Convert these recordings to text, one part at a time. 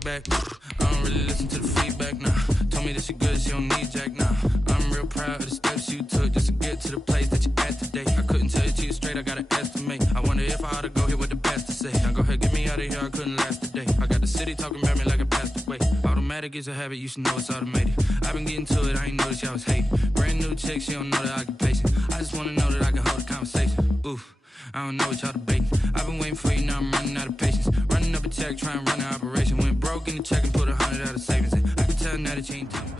feedback. I don't really listen to the feedback, nah. Told me that she good, she don't need Jack, nah. I'm real proud of the steps you took just to get to the place that you at today. I couldn't tell you to you straight, I gotta estimate. I wonder if I ought to go here with the best to say. Now go ahead, get me out of here, I couldn't last today. I got the city talking about me like I passed away. Automatic is a habit, you should know it's automated. I've been getting to it, I ain't noticed y'all was hating. Brand new chick, she don't know the occupation. I just wanna know that I can hold a conversation. Oof, I don't know what y'all debating. I've been waiting for you, now I'm running out of patience. Running up a check, trying to run an operation. Went broke in the check and put 100 out of savings in. I can tell now that you ain't telling me.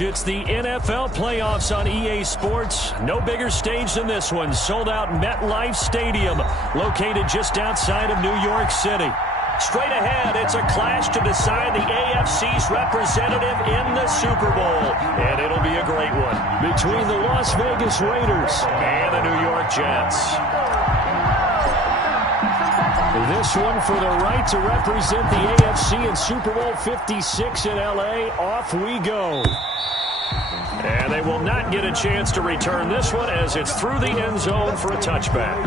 It's the NFL playoffs on EA Sports. No bigger stage than this one. Sold out MetLife Stadium, located just outside of New York City. Straight ahead, it's a clash to decide the AFC's representative in the Super Bowl. And it'll be a great one between the Las Vegas Raiders and the New York Jets. This one for the right to represent the AFC in Super Bowl 56 in L.A. Off we go. And they will not get a chance to return this one as it's through the end zone for a touchback.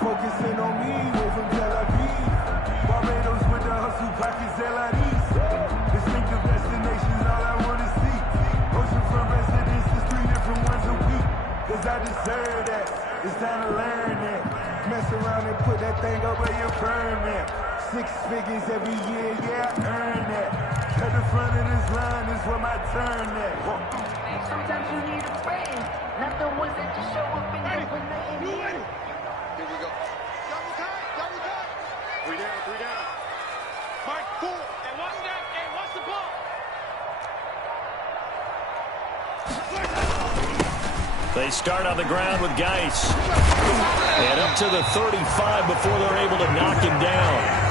Focusing on me, way from Tel Aviv. Barbados with the hustle pockets, LIDs. Distinctive destinations, all I want to see. Oceanfront residences, 3 different ones a week. Cause I deserve that, it's time to learn that. Mess around and put that thing up where you burn that. 6 figures every year, yeah, I earn that. At the front of this line is where my turn at. Sometimes you need a friend, not the ones that just show up and act when they ain't here. Here we go. Double time. 3 down. Mark 4. And watch that. And watch the ball. They start on the ground with Geis. And up to the 35 before they're able to knock him down.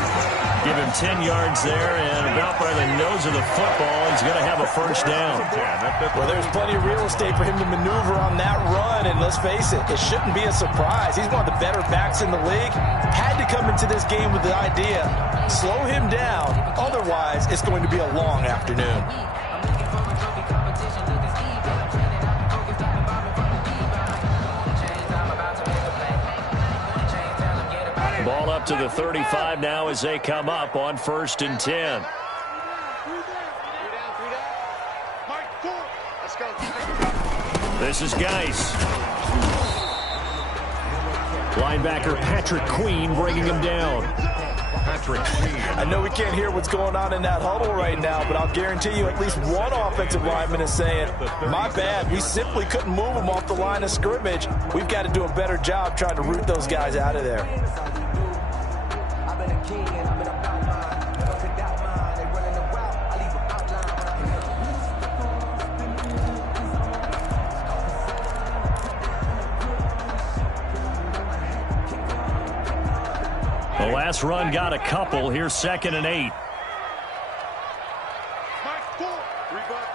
Give him 10 yards there, and about by the nose of the football, he's going to have a first down. Well, there's plenty of real estate for him to maneuver on that run, and let's face it shouldn't be a surprise. He's one of the better backs in the league. Had to come into this game with the idea, slow him down, otherwise it's going to be a long afternoon. Ball up to the 35 now as they come up on 1st and 10. Let's go. This is Geis. Linebacker Patrick Queen bringing him down. I know we can't hear what's going on in that huddle right now, but I'll guarantee you at least one offensive lineman is saying, my bad, we simply couldn't move them off the line of scrimmage. We've got to do a better job trying to root those guys out of there. The last run got a couple. Here's 2nd and 8. Mark 4. 3 bucks.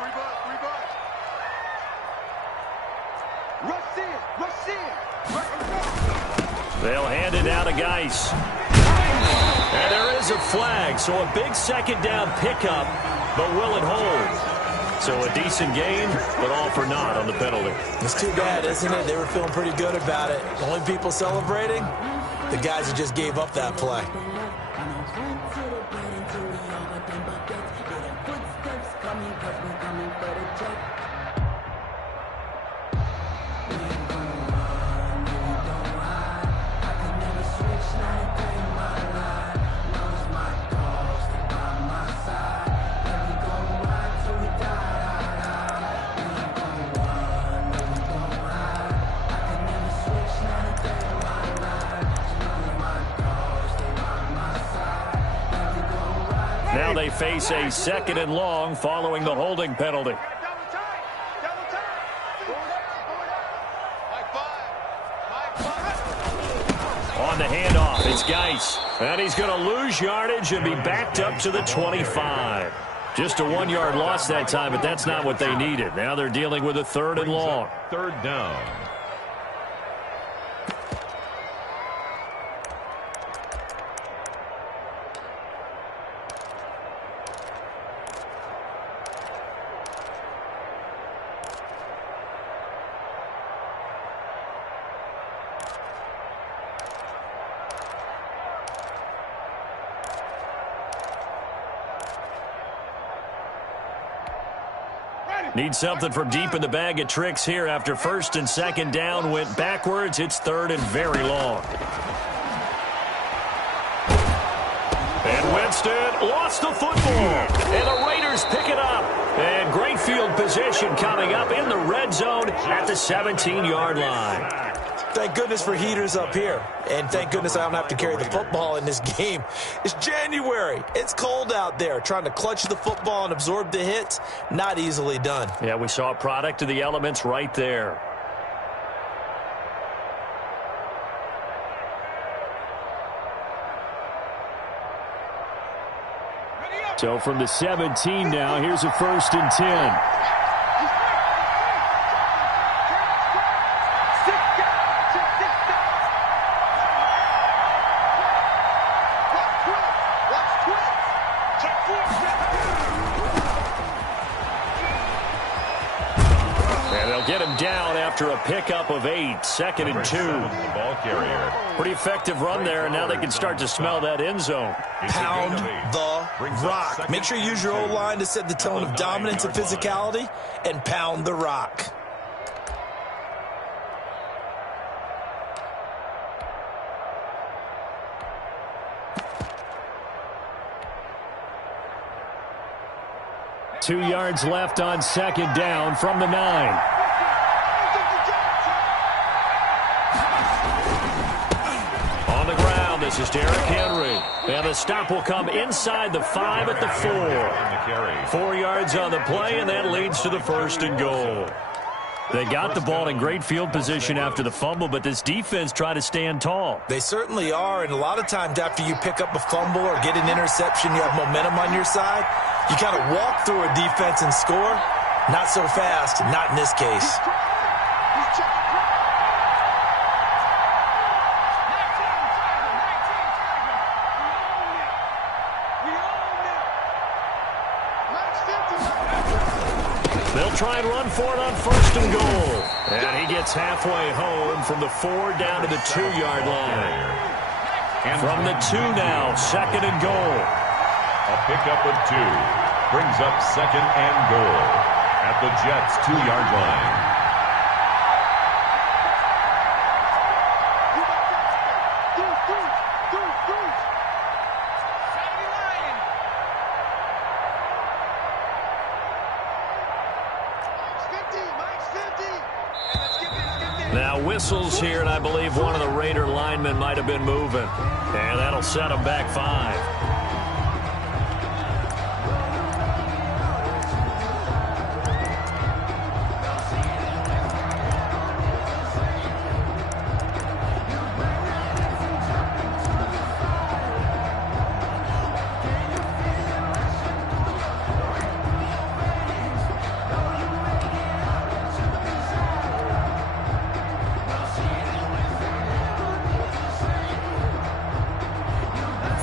Rush in. They'll hand it down to Geis. And there is a flag, so a big 2nd down pickup, but will it hold? So a decent game, but all for naught on the penalty. It's too bad, isn't it? They were feeling pretty good about it. The only people celebrating, the guys who just gave up that play. Now they face a 2nd and long following the holding penalty. On the handoff, it's Geis. And he's going to lose yardage and be backed up to the 25. Just a 1-yard loss that time, but that's not what they needed. Now they're dealing with a 3rd and long. 3rd down. Need something from deep in the bag of tricks here after first and second down went backwards. It's third and very long. And Winston lost the football. And the Raiders pick it up. And great field position coming up in the red zone at the 17-yard line. Thank goodness for heaters up here. And thank goodness I don't have to carry the football in this game. It's January. It's cold out there. Trying to clutch the football and absorb the hits, not easily done. Yeah, we saw a product of the elements right there. So from the 17 now, here's a 1st and 10. Get him down after a pickup of 8, 2nd and 2. The ball carrier. Pretty effective run there, and now they can start to smell that end zone. Pound the rock. Make sure you use your O-line to set the tone of dominance and physicality, and pound the rock. Two yards left on 2nd down from the 9. This is Derrick Henry. And the stop will come inside the 5 at the 4. 4 yards on the play, and that leads to the 1st and goal. They got the ball in great field position after the fumble, but this defense tried to stand tall. They certainly are, and a lot of times after you pick up a fumble or get an interception, you have momentum on your side. You kind of walk through a defense and score. Not so fast, not in this case. They'll try and run for it on 1st and goal. And he gets halfway home from the 4 down to the 2-yard line. From the 2 now, 2nd and goal. A pickup of 2 brings up 2nd and goal at the Jets' 2-yard line. Now whistles here, and I believe one of the Raider linemen might have been moving. And that'll set them back 5.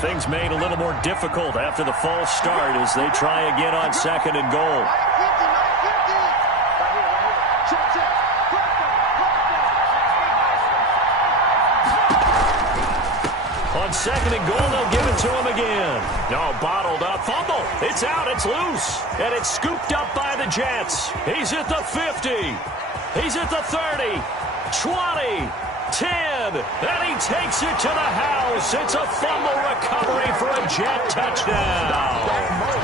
Things made a little more difficult after the false start as they try again on 2nd and goal. On 2nd and goal, they'll give it to him again. No, bottled up. Fumble. It's out. It's loose. And it's scooped up by the Jets. He's at the 50. He's at the 30. 20. 10, and he takes it to the house. It's a fumble recovery for a Jet touchdown.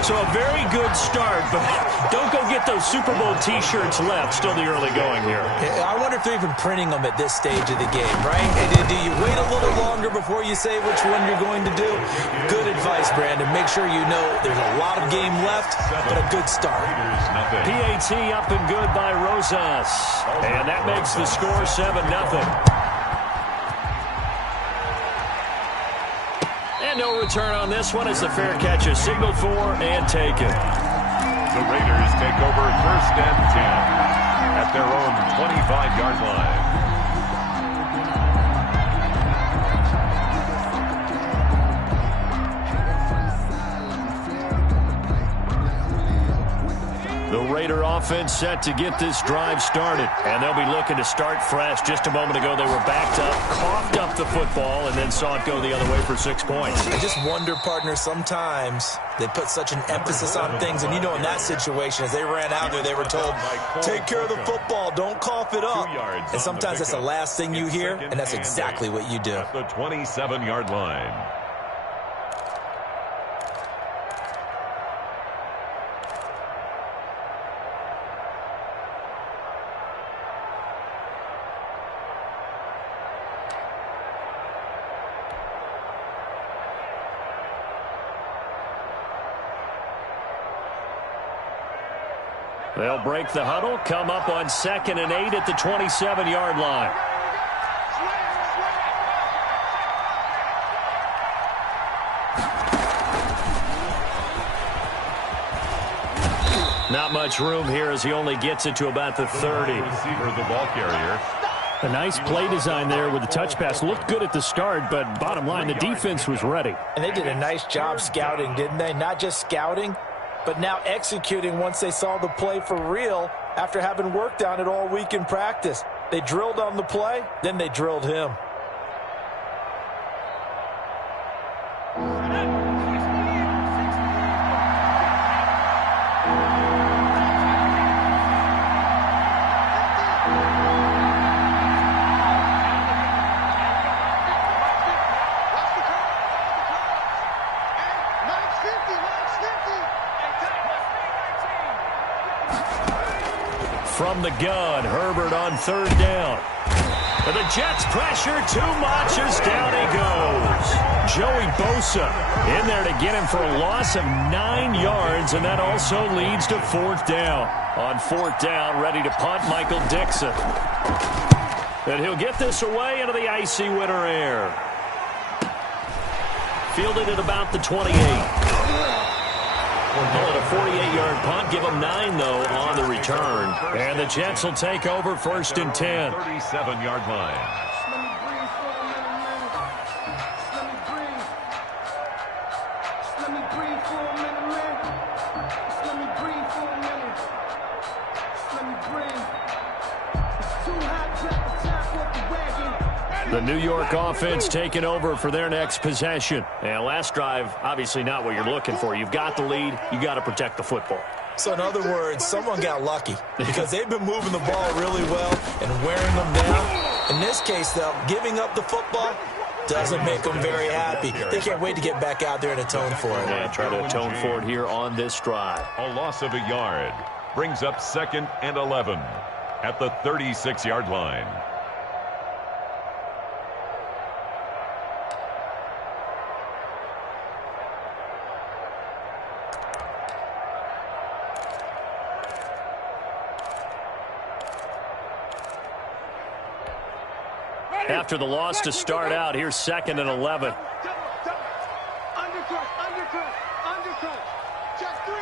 So a very good start, but don't go get those Super Bowl T-shirts left. Still the early going here. I wonder if they're even printing them at this stage of the game, right? Do you wait a little longer before you say which one you're going to do? Good advice, Brandon. Make sure you know there's a lot of game left, but a good start. PAT up and good by Rosas. And that makes the score 7-0. And no return on this one as the fair catch is signaled for and taken. The Raiders take over 1st and 10 at their own 25-yard line. The Raider offense set to get this drive started. And they'll be looking to start fresh. Just a moment ago, they were backed up, coughed up the football, and then saw it go the other way for 6 points. I just wonder, partner, sometimes they put such an emphasis on things. And, you know, in that situation, as they ran out there, they were told, take care of the football, don't cough it up. And sometimes that's the last thing you hear, and that's exactly what you do. At the 27-yard line. They'll break the huddle, come up on 2nd and 8 at the 27-yard line. Not much room here as he only gets it to about the 30. Receiver, the ball carrier. A nice play design there with the touch pass. Looked good at the start, but bottom line, the defense was ready. And they did a nice job scouting, didn't they? Not just scouting, but now executing once they saw the play for real after having worked on it all week in practice. They drilled on the play, then they drilled him. From the gun, Herbert on 3rd down. And the Jets pressure too much as down he goes. Joey Bosa in there to get him for a loss of 9 yards, and that also leads to 4th down. On 4th down, ready to punt, Michael Dixon. And he'll get this away into the icy winter air. Fielded at about the 28. Call it a 48-yard punt. Give them 9, though, on the return. And the Jets will take over 1st and 10. 37-yard line. The New York offense taking over for their next possession. And last drive, obviously not what you're looking for. You've got the lead. You got to protect the football. So in other words, someone got lucky because they've been moving the ball really well and wearing them down. In this case, though, giving up the football doesn't make them very happy. They can't wait to get back out there and atone for it. And try to atone for it here on this drive. A loss of a yard brings up 2nd and 11 at the 36-yard line. After the loss to start out, here's 2nd and 11. Undercut. Check 3.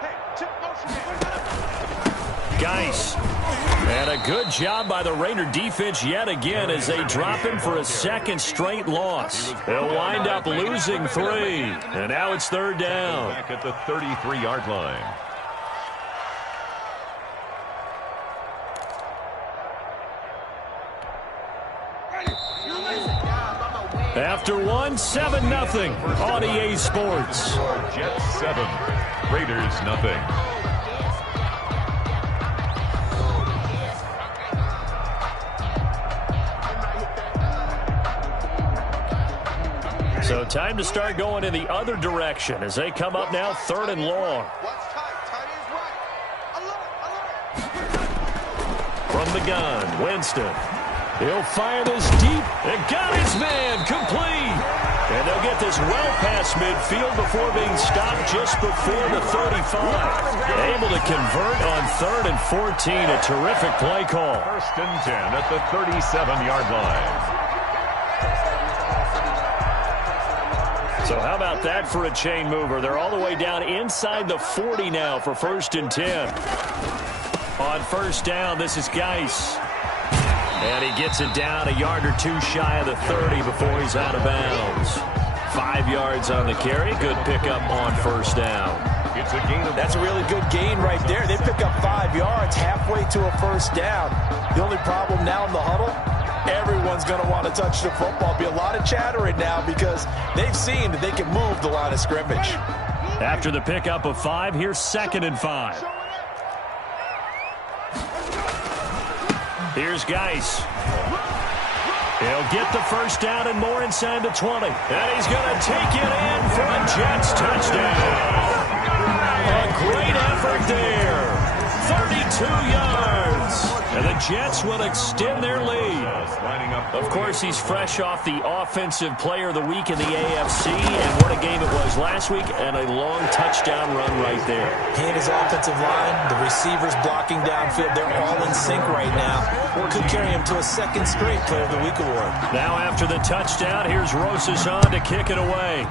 Hey, check motion. Geis. And a good job by the Raider defense yet again as they drop him for a 2nd straight loss. They'll wind up losing 3. And now it's 3rd down. Back at the 33-yard line. After 7-0 on EA Sports. Jets 7, Raiders nothing. So time to start going in the other direction as they come up now 3rd and long. From the gun, Winston. He'll fire this deep and got his man complete. And they'll get this well past midfield before being stopped just before the 35. Able to convert on 3rd and 14. A terrific play call. 1st and 10 at the 37-yard line. So how about that for a chain mover? They're all the way down inside the 40 now for 1st and 10. On 1st down, this is Geis. And he gets it down a yard or two shy of the 30 before he's out of bounds. 5 yards on the carry. Good pickup on first down. It's a gain of... That's a really good gain right there. They pick up 5 yards halfway to a first down. The only problem now in the huddle, everyone's going to want to touch the football. Be a lot of chattering now because they've seen that they can move the line of scrimmage. After the pickup of 5, here's 2nd and 5. Here's Geis. He'll get the first down and more inside the 20. And he's going to take it in for a Jets touchdown. A great effort there. 32 yards. And the Jets will extend their lead. Of course, he's fresh off the Offensive Player of the Week in the AFC. And what a game it was last week. And a long touchdown run right there. He and his offensive line, the receivers blocking downfield, they're all in sync right now. Could carry him to a 2nd straight Player of the Week award. Now after the touchdown, here's Rosas on to kick it away.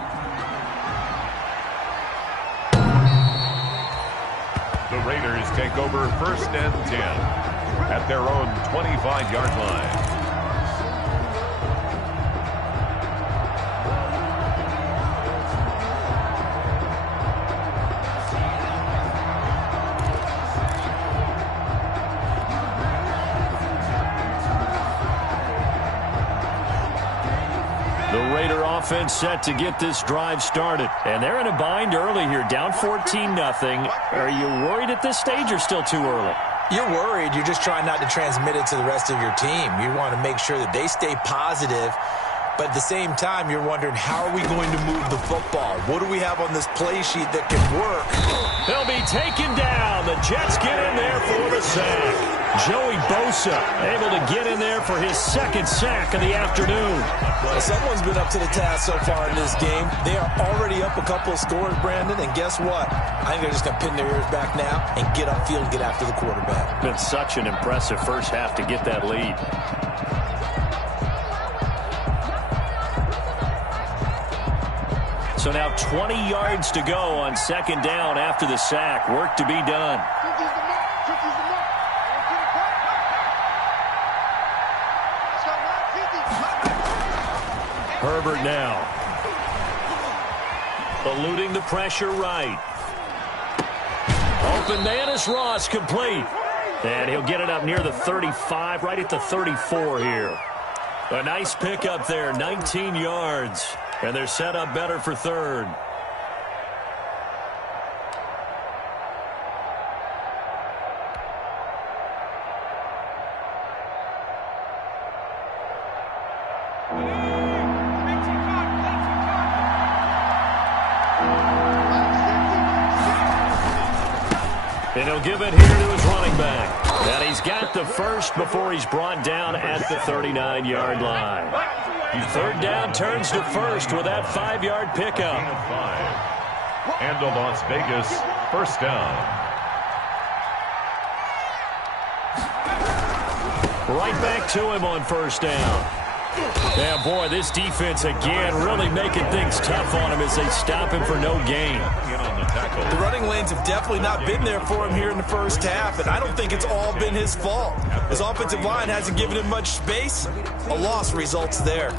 The Raiders take over 1st and 10 at their own 25-yard line. The Raider offense set to get this drive started. And they're in a bind early here, down 14-0. Are you worried at this stage or still too early? You're worried. You're just trying not to transmit it to the rest of your team. You want to make sure that they stay positive. But at the same time, you're wondering, how are we going to move the football? What do we have on this play sheet that can work? They'll be taken down. The Jets get in there for the sack. Joey Bosa able to get in there for his 2nd sack of the afternoon. Well, someone's been up to the task so far in this game. They are already up a couple of scores, Brandon, and guess what? I think they're just going to pin their ears back now and get upfield and get after the quarterback. Been such an impressive first half to get that lead. So now 20 yards to go on 2nd down after the sack. Work to be done. Herbert now. Eluding the pressure right. Open Manus Ross complete. And he'll get it up near the 35, right at the 34 here. A nice pickup there, 19 yards. And they're set up better for 3rd. And he'll give it here to his running back. And he's got the first before he's brought down at the 39-yard line. 3rd down turns to 1st with that 5-yard pickup. And to Las Vegas, 1st down. Right back to him on 1st down. Yeah, boy, this defense again really making things tough on him as they stop him for no gain. The running lanes have definitely not been there for him here in the first half, and I don't think it's all been his fault. His offensive line hasn't given him much space. A loss results there.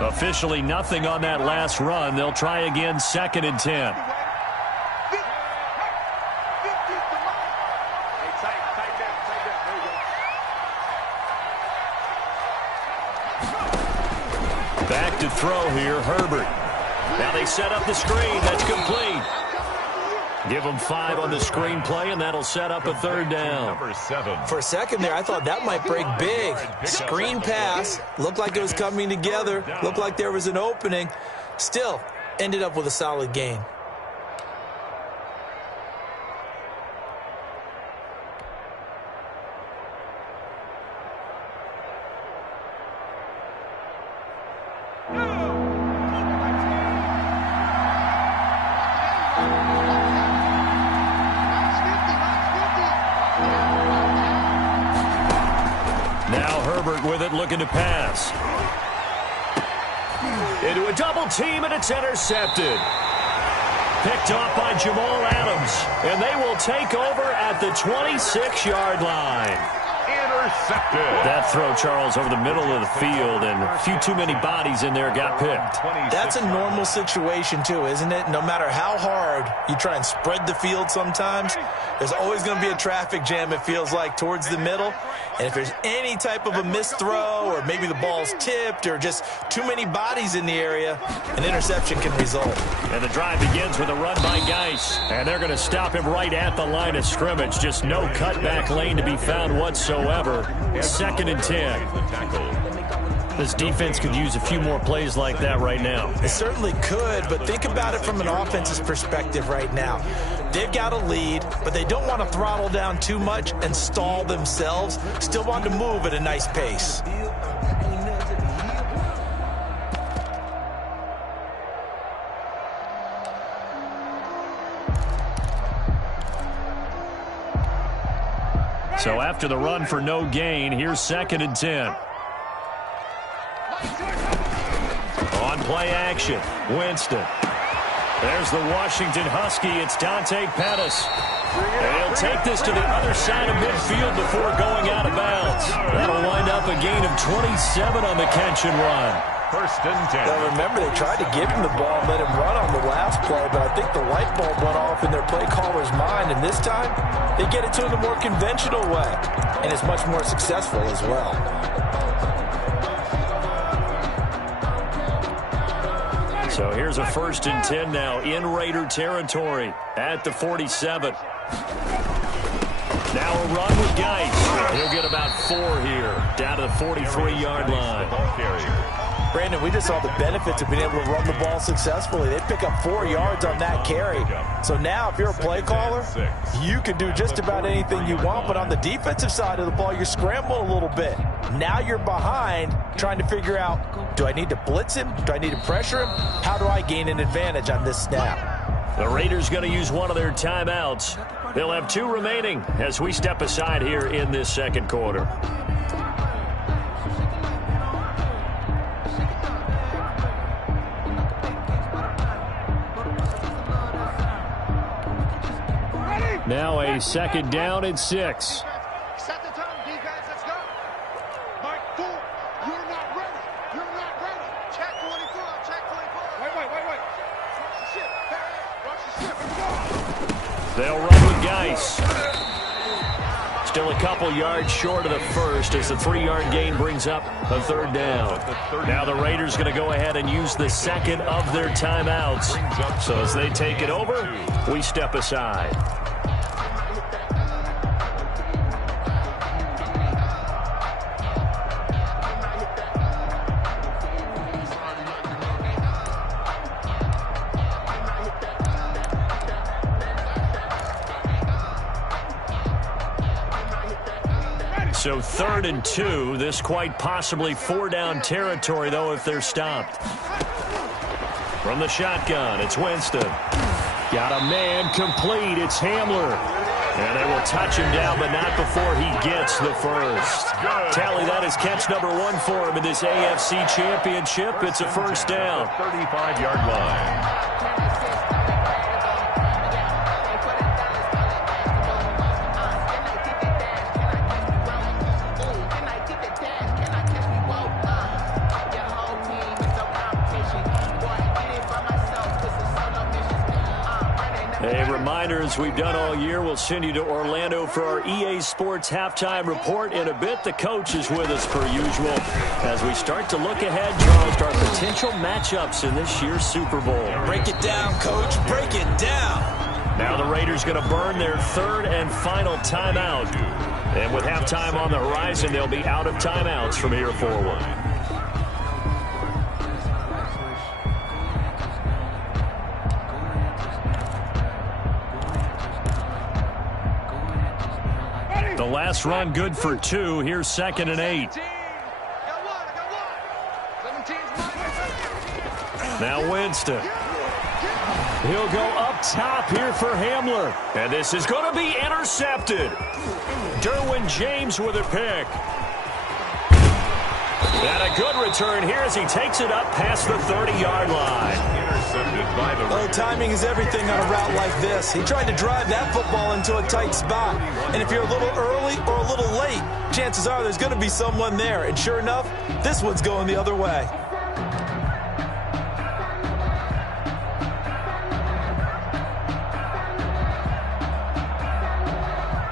Officially nothing on that last run. They'll try again 2nd and 10. Back to throw here, Herbert. Now they set up the screen. That's complete. Give them 5 on the screen play, and that'll set up a 3rd down. Number 7. For a second there, I thought that might break big. Screen pass. Looked like it was coming together. Looked like there was an opening. Still, ended up with a solid gain. Now Herbert with it, looking to pass. Into a double team, and it's intercepted. Picked off by Jamal Adams, and they will take over at the 26-yard line. Intercepted. That throw, Charles, over the middle of the field, and a few too many bodies in there got picked. That's a normal situation, too, isn't it? No matter how hard you try and spread the field sometimes, there's always going to be a traffic jam, it feels like, towards the middle. And if there's any type of a missed throw, or maybe the ball's tipped, or just too many bodies in the area, an interception can result. And the drive begins with a run by Geis. And they're going to stop him right at the line of scrimmage. Just no cutback lane to be found whatsoever. 2nd and 10. This defense could use a few more plays like that right now. It certainly could, but think about it from an offense's perspective right now. They've got a lead, but they don't want to throttle down too much and stall themselves. Still want to move at a nice pace. So after the run for no gain, here's 2nd and 10. On play action, Winston. There's the Washington Husky. It's Dante Pettis. And he'll take this to the other side of midfield before going out of bounds. That'll wind up a gain of 27 on the catch and run. 1st and 10. Now remember, they tried to give him the ball and let him run on the last play, but I think the light bulb went off in their play caller's mind, and this time they get it to him the more conventional way, and it's much more successful as well. So here's a 1st and 10 now in Raider territory at the 47. Now a run with Geis. He'll get about 4 here, down to the 43-yard line. Brandon, we just saw the benefits of being able to run the ball successfully. They pick up 4 yards on that carry. So now if you're a play caller, you can do just about anything you want, but on the defensive side of the ball, you're scrambling a little bit. Now you're behind trying to figure out, do I need to blitz him? Do I need to pressure him? How do I gain an advantage on this snap? The Raiders going to use one of their timeouts. They'll have 2 remaining as we step aside here in this 2nd quarter. Now a 2nd down and 6. Set the tone, defense. Let's go. Mark 4. You're not ready. You're not ready. Check 24. Check 24. Wait. Watch the ship. Hey, watch the ship. Let's go. They'll run with Geis. Still a couple yards short of the first as the 3-yard gain brings up a 3rd down. Now the Raiders going to go ahead and use the 2nd of their timeouts. So as they take it over, we step aside. So 3rd and 2. This quite possibly 4-down territory, though, if they're stopped. From the shotgun, it's Winston. Got a man complete. It's Hamler. And they will touch him down, but not before he gets the first. Tally, that is catch number 1 for him in this AFC Championship. It's a 1st down. 35-yard line. A reminder, as we've done all year, we'll send you to Orlando for our EA Sports halftime report. In a bit, the coach is with us per usual as we start to look ahead, Charles, to our potential matchups in this year's Super Bowl. Break it down, Coach. Break it down. Now the Raiders going to burn their 3rd and final timeout. And with halftime on the horizon, they'll be out of timeouts from here forward. The last run good for 2. Here's 2nd and 8. Now Winston. He'll go up top here for Hamler. And this is going to be intercepted. Derwin James with a pick. And a good return here as he takes it up past the 30-yard line. Intercepted by the Raiders. Timing is everything on a route like this. He tried to drive that football into a tight spot. And if you're a little early or a little late, chances are there's going to be someone there. And sure enough, this one's going the other way.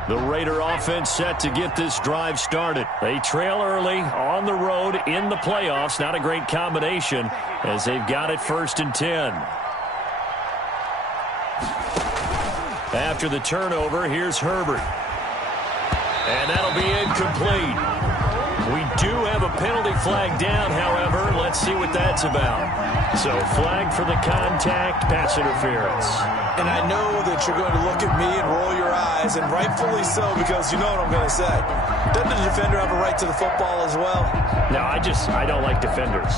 The Raider offense set to get this drive started. They trail early on the road in the playoffs. Not a great combination as they've got it 1st and 10. After the turnover, here's Herbert. And that'll be incomplete. We do have a penalty flag down, however. Let's see what that's about. So flag for the contact, pass interference. And I know that you're going to look at me and roll your eyes, and rightfully so, because you know what I'm going to say. Doesn't the defender have a right to the football as well? No, I don't like defenders.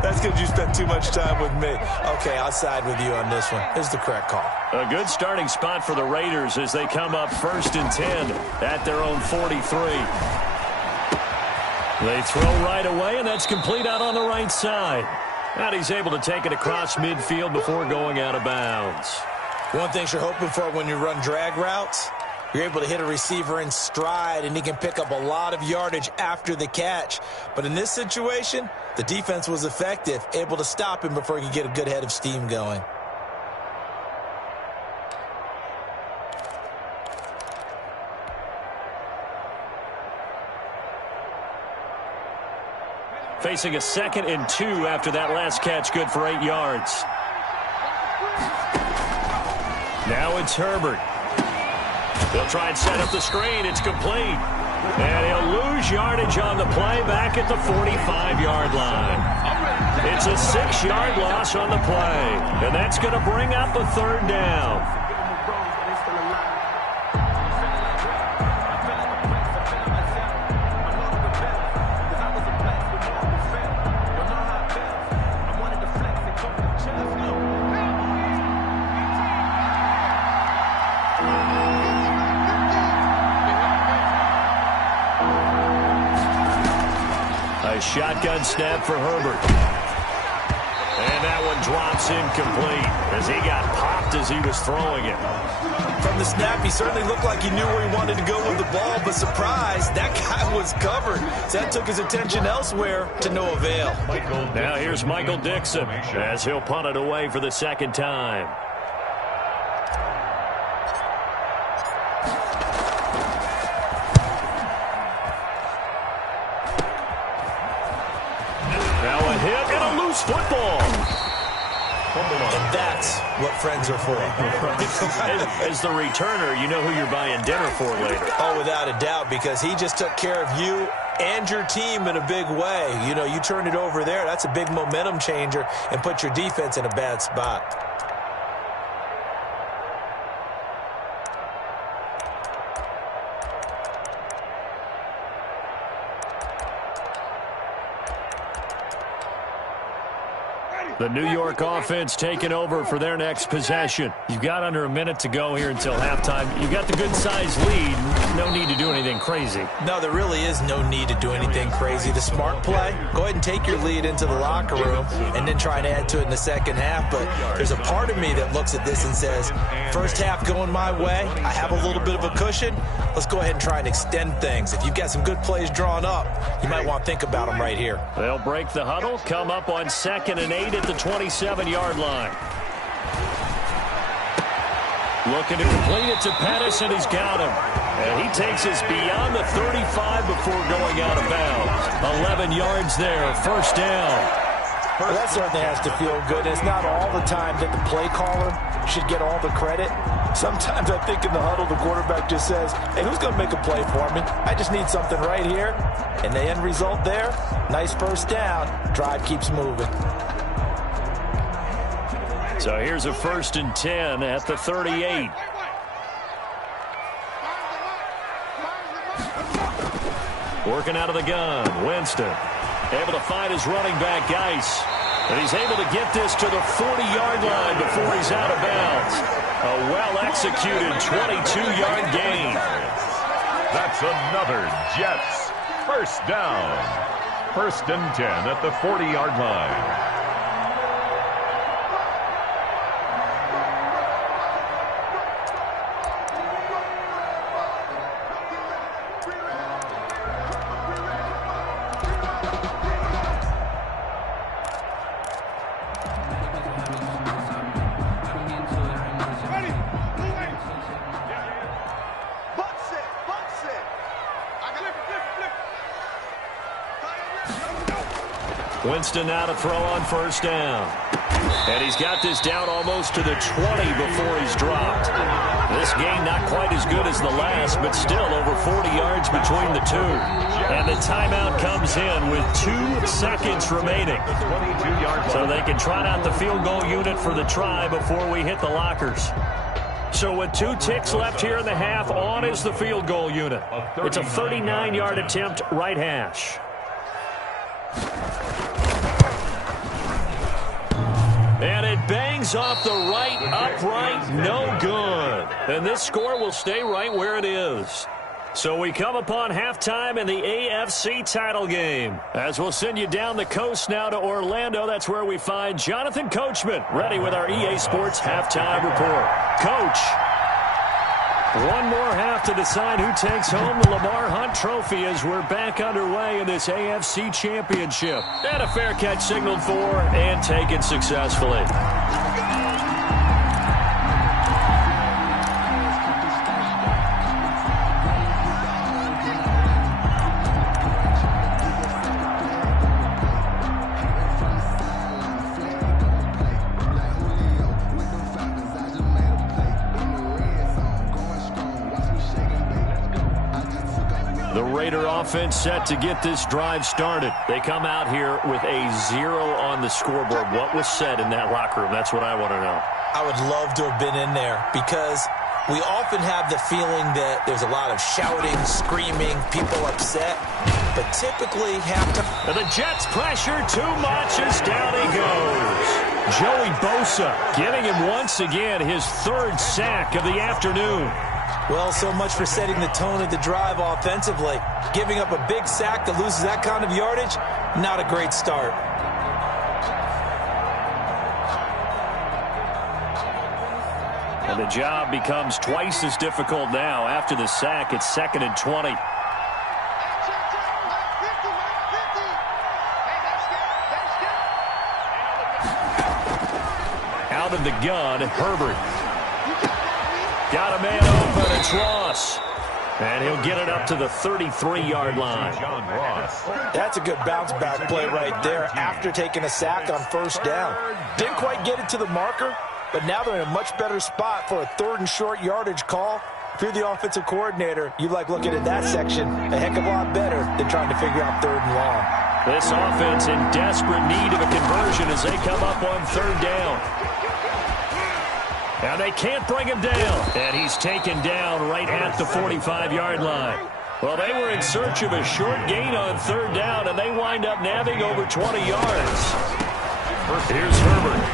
That's because you spent too much time with me. Okay, I'll side with you on this one. Here's the correct call. A good starting spot for the Raiders as they come up 1st and 10 at their own 43. They throw right away, and that's complete out on the right side. And he's able to take it across midfield before going out of bounds. One thing you're hoping for when you run drag routes, you're able to hit a receiver in stride, and he can pick up a lot of yardage after the catch. But in this situation, the defense was effective, able to stop him before he could get a good head of steam going. Facing a 2nd and 2 after that last catch, good for 8 yards. Now it's Herbert. They'll try and set up the screen. It's complete. And he'll lose yardage on the play back at the 45-yard line. It's a 6-yard loss on the play. And that's going to bring up a 3rd down. Shotgun snap for Herbert. And that one drops incomplete as he got popped as he was throwing it. From the snap, he certainly looked like he knew where he wanted to go with the ball, but surprise, that guy was covered. So that took his attention elsewhere to no avail. Now here's Michael Dixon as he'll punt it away for the 2nd time. Football. And that's what friends are for. As the returner, you know who you're buying dinner for later. Oh, without a doubt, because he just took care of you and your team in a big way. You know, you turned it over there. That's a big momentum changer and put your defense in a bad spot. The New York offense taking over for their next possession. You've got under a minute to go here until halftime. You've got the good-sized lead. No need to do anything crazy. No, there really is no need to do anything crazy. The smart play, go ahead and take your lead into the locker room and then try and add to it in the 2nd half. But there's a part of me that looks at this and says, first half going my way, I have a little bit of a cushion. Let's go ahead and try and extend things. If you've got some good plays drawn up, you might want to think about them right here. They'll break the huddle, come up on 2nd and 8 at the 27-yard line. Looking to complete it to Pettis, and he's got him. And he takes us beyond the 35 before going out of bounds. 11 yards there, 1st down. Well, that certainly has to feel good. It's not all the time that the play caller should get all the credit. Sometimes I think in the huddle, the quarterback just says, hey, who's going to make a play for me? I just need something right here. And the end result there, nice 1st down. Drive keeps moving. So here's a 1st and 10 at the 38. Working out of the gun, Winston. Able to find his running back, Geis. And he's able to get this to the 40-yard line before he's out of bounds. A well-executed 22-yard gain. That's another Jets First down. 1st and 10 at the 40-yard line. Winston now to throw on 1st down. And he's got this down almost to the 20 before he's dropped. This game not quite as good as the last, but still over 40 yards between the two. And the timeout comes in with 2 seconds remaining. So they can trot out the field goal unit for the try before we hit the lockers. So with 2 ticks left here in the half, on is the field goal unit. It's a 39-yard attempt, right hash. And it bangs off the right upright, no good. And this score will stay right where it is. So we come upon halftime in the AFC title game. As we'll send you down the coast now to Orlando, that's where we find Jonathan Coachman, ready with our EA Sports halftime report. Coach, one more half to decide who takes home the Lamar Hunt Trophy as we're back underway in this AFC Championship. And a fair catch signaled for and taken successfully. Offense set to get this drive started. They come out here with a 0 on the scoreboard. What was said in that locker room? That's what I want to know. I would love to have been in there because we often have the feeling that there's a lot of shouting, screaming, people upset, but typically halftime. And the Jets pressure too much as down he goes. Joey Bosa giving him once again his 3rd sack of the afternoon. Well, so much for setting the tone of the drive offensively. Giving up a big sack that loses that kind of yardage, not a great start. And the job becomes twice as difficult now. After the sack, it's 2nd and 20. Out of the gun, Herbert. Got a man open, it's Ross. And he'll get it up to the 33-yard line. That's a good bounce-back play right there after taking a sack on 1st down. Didn't quite get it to the marker, but now they're in a much better spot for a 3rd and short yardage call. If you're the offensive coordinator, you like looking at that section a heck of a lot better than trying to figure out 3rd and long. This offense in desperate need of a conversion as they come up on 3rd down. And they can't bring him down. And he's taken down right at the 45-yard line. Well, they were in search of a short gain on 3rd down, and they wind up nabbing over 20 yards. Here's Herbert.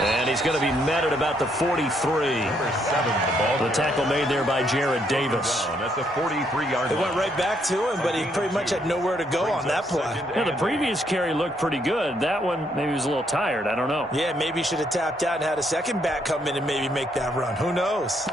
And he's going to be met at about the 43. The tackle made there by Jared Davis. At the 43-yard It line. went right back to him, but he pretty much had nowhere to go on that play. Yeah, the previous carry looked pretty good. That one, maybe he was a little tired. I don't know. Yeah, maybe he should have tapped out and had a second back come in and maybe make that run. Who knows?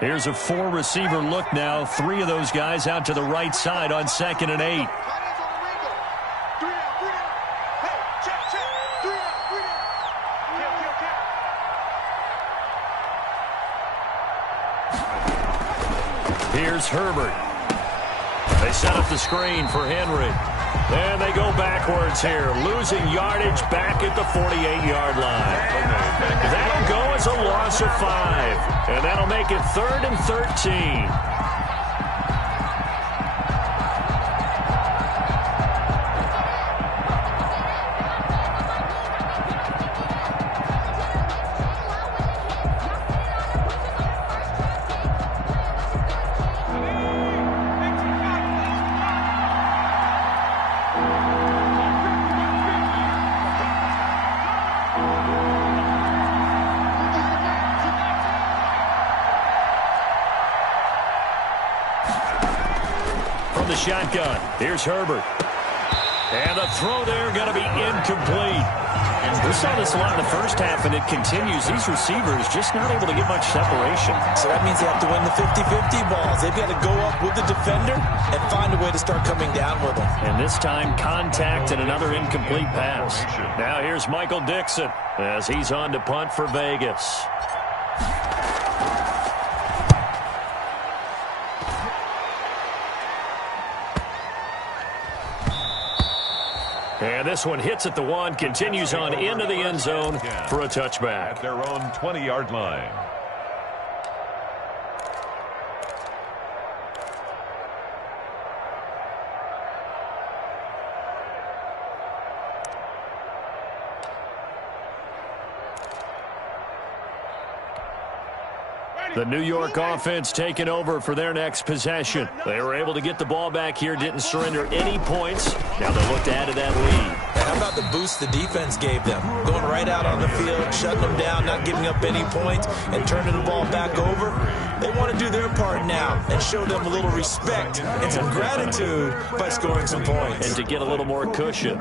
Here's a 4-receiver look now. 3 of those guys out to the right side on 2nd and 8. Here's Herbert. They set up the screen for Henry. And they go backwards here, losing yardage back at the 48-yard line. That'll go as a loss of 5. And that'll make it 3rd and 13. from the shotgun. Here's Herbert. And the throw there going to be incomplete. We saw this a lot in the first half, and it continues. These receivers just not able to get much separation. So that means they have to win the 50-50 balls. They've got to go up with the defender and find a way to start coming down with them. And this time, contact and another incomplete pass. Now here's Michael Dixon as he's on to punt for Vegas. And this one hits at the 1, continues on into the end zone for a touchback. At their own 20-yard line. The New York offense taking over for their next possession. They were able to get the ball back here, didn't surrender any points. Now they look to add to that lead. And how about the boost the defense gave them? Going right out on the field, shutting them down, not giving up any points, and turning the ball back over. They want to do their part now and show them a little respect and some gratitude by scoring some points. And to get a little more cushion.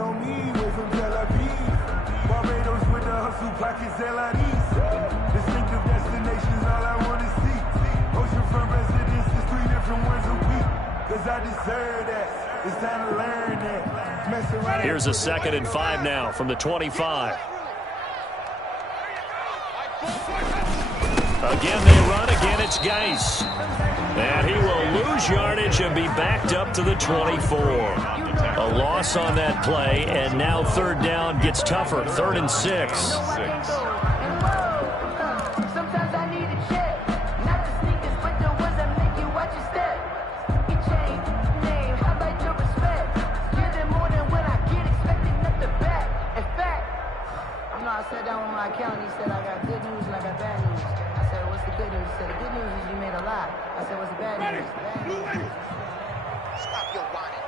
Here's a 2nd and 5 now from the 25. Again they run, again it's Geis. And he will lose yardage and be backed up to the 24. A loss on that play, and now 3rd down gets tougher, 3rd and 6. I sat down with my accountant. He said, I got good news and I got bad news. I said, what's the good news? He said, the good news is you made a lot. I said, what's the bad news? The bad news. Stop your whining.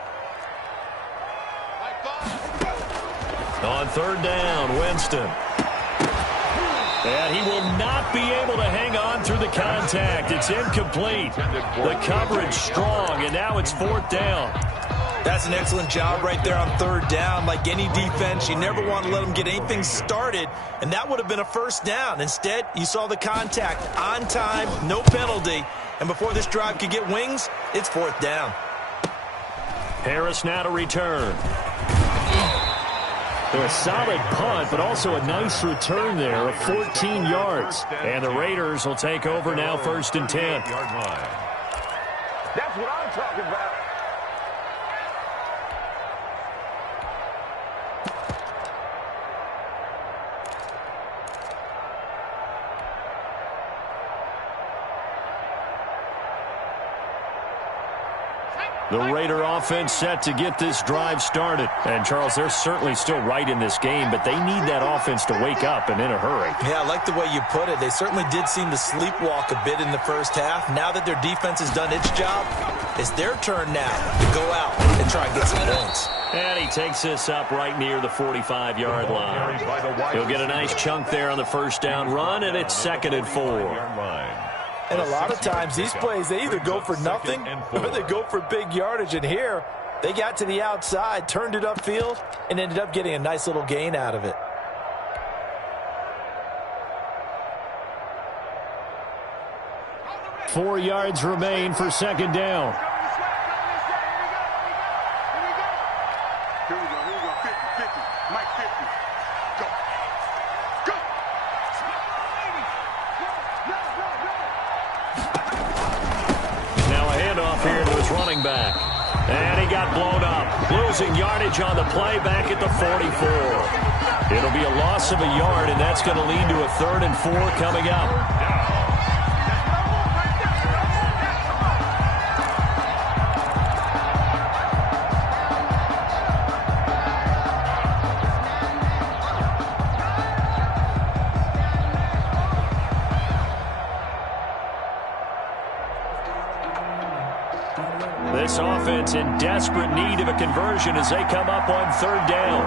On 3rd down, Winston. And he will not be able to hang on through the contact. It's incomplete. The coverage strong, and now it's 4th down. That's an excellent job right there on 3rd down. Like any defense, you never want to let them get anything started, and that would have been a 1st down. Instead, you saw the contact on time, no penalty, and before this drive could get wings, it's 4th down. Harris now to return. A solid punt, but also a nice return there of 14 yards. And the Raiders will take over now 1st and 10. That's what I'm talking about. The Raider offense set to get this drive started. And, Charles, they're certainly still right in this game, but they need that offense to wake up and in a hurry. Yeah, I like the way you put it. They certainly did seem to sleepwalk a bit in the first half. Now that their defense has done its job, it's their turn now to go out and try and get some points. And he takes this up right near the 45-yard line. He'll get a nice chunk there on the 1st down run, and it's 2nd and 4. And a lot of times these plays, they either go for nothing or they go for big yardage. And here, they got to the outside, turned it upfield, and ended up getting a nice little gain out of it. Four yards remain for 2nd down. Here we go. 50-50. Mike 50. Go. Go. Now a handoff here to his running back. And he got blown up. Losing yardage on the play back at the 44. It'll be a loss of a yard, and that's going to lead to a 3rd and 4 coming up. This offense in desperate need of a conversion as they come up on 3rd down.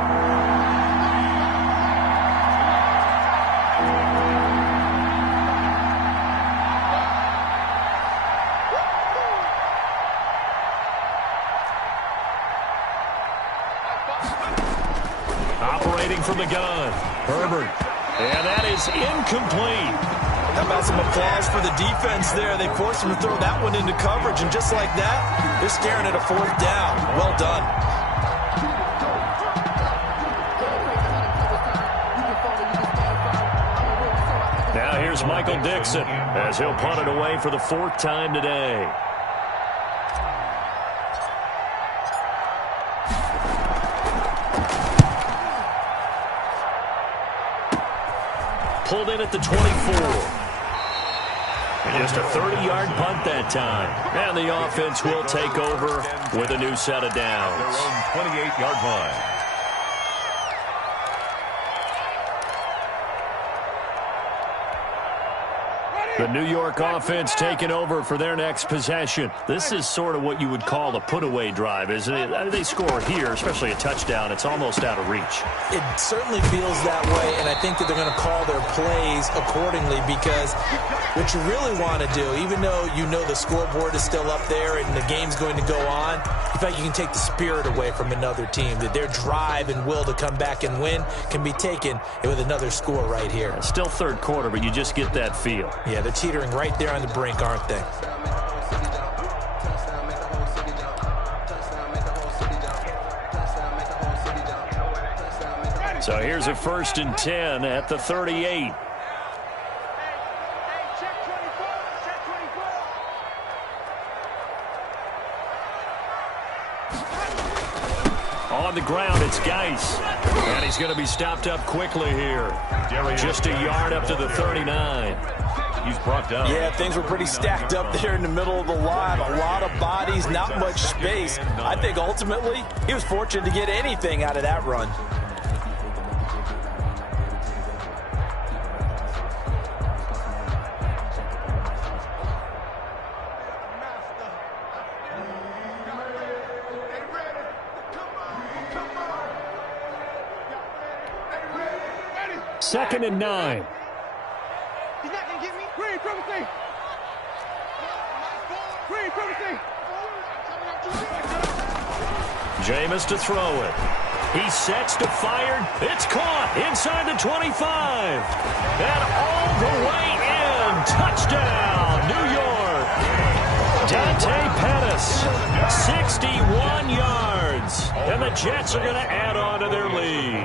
operating from the gun. Herbert. And that is incomplete. How about some applause for the defense there? They forced him to throw that one into coverage, and just like that, they're staring at a 4th down. Well done. Now here's Michael Dixon as he'll punt it away for the 4th time today. Pulled in at the 24. And just a 30-yard punt that time. And the offense will take over with a new set of downs. Their own 28-yard line. The New York offense taking over for their next possession. This is sort of what you would call a put-away drive, isn't it? They score here, especially a touchdown. It's almost out of reach. It certainly feels that way, and I think that they're going to call their plays accordingly, because what you really want to do, even though you know the scoreboard is still up there and the game's going to go on, in fact, you can take the spirit away from another team, that their drive and will to come back and win can be taken with another score right here. Still 3rd quarter, but you just get that feel. Yeah, they're teetering right there on the brink, aren't they? So here's a 1st and 10 at the 38. On the ground, it's Geis. And he's going to be stopped up quickly here. Just a yard up to the 39. He's brought down. Yeah, things were pretty stacked up there in the middle of the line. A lot of bodies, not much space. I think ultimately he was fortunate to get anything out of that run. Second and 9. He's not going to get me. Green, from the thing. Green, from the thing. Jameis to throw it. He sets to fire. It's caught inside the 25. And all the way in. Touchdown, New York. Dante Pettis, 61 yards. And the Jets are going to add on to their lead.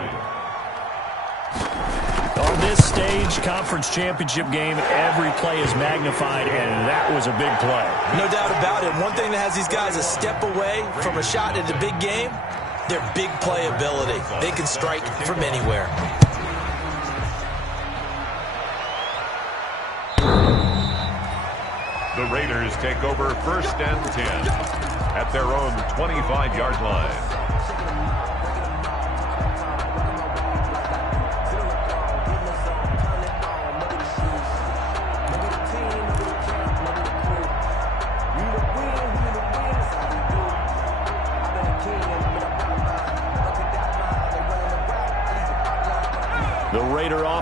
On this stage, conference championship game, every play is magnified, and that was a big play. No doubt about it. One thing that has these guys a step away from a shot at the big game, their big play ability. They can strike from anywhere. The Raiders take over 1st and 10 at their own 25-yard line.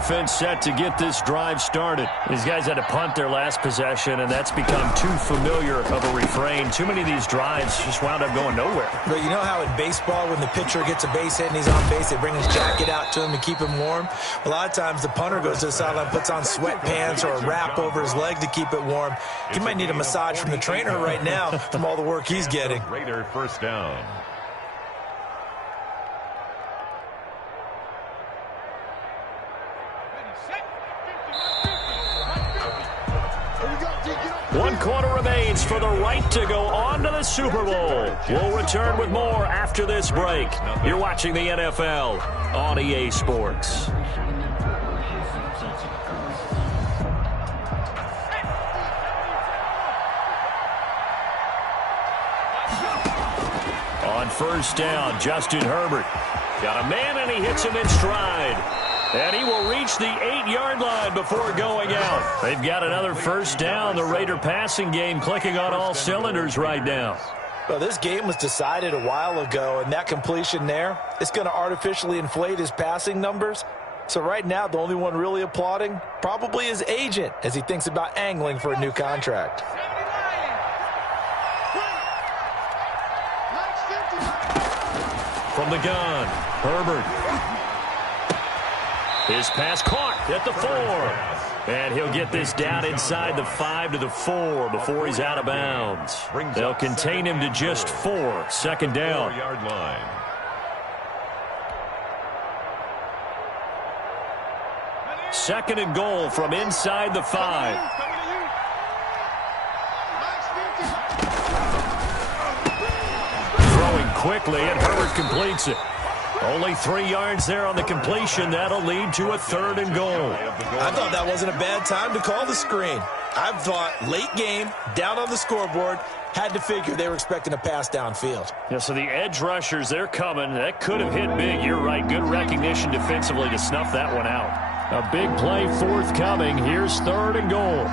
Offense set to get this drive started. These guys had to punt their last possession, and that's become too familiar of a refrain. Too many of these drives just wound up going nowhere. But you know how in baseball, when the pitcher gets a base hit and he's on base, they bring his jacket out to him to keep him warm? A lot of times the punter goes to the sideline, puts on sweatpants or a wrap over his leg to keep it warm. He might need a massage from the trainer right now from all the work he's getting. Raider 1st down. One quarter remains for the right to go on to the Super Bowl. We'll return with more after this break. You're watching the NFL on EA Sports. On 1st down, Justin Herbert. Got a man, and he hits him in stride. And he will reach the 8-yard line before going out. They've got another 1st down. The Raider passing game clicking on all cylinders right now. Well, this game was decided a while ago, and that completion there, it's going to artificially inflate his passing numbers. So right now, the only one really applauding probably his agent as he thinks about angling for a new contract. From the gun, Herbert. His pass caught at the 4. And he'll get this down inside the 5 to the 4 before he's out of bounds. They'll contain him to just 4. Second down. 4-yard line. Second and goal from inside the 5. Throwing quickly, and Herbert completes it. Only 3 yards there on the completion. That'll lead to a 3rd and goal. I thought that wasn't a bad time to call the screen. I thought late game, down on the scoreboard, had to figure they were expecting a pass downfield. Yeah, so the edge rushers, they're coming. That could have hit big. You're right. Good recognition defensively to snuff that one out. A big play forthcoming. Here's 3rd and goal.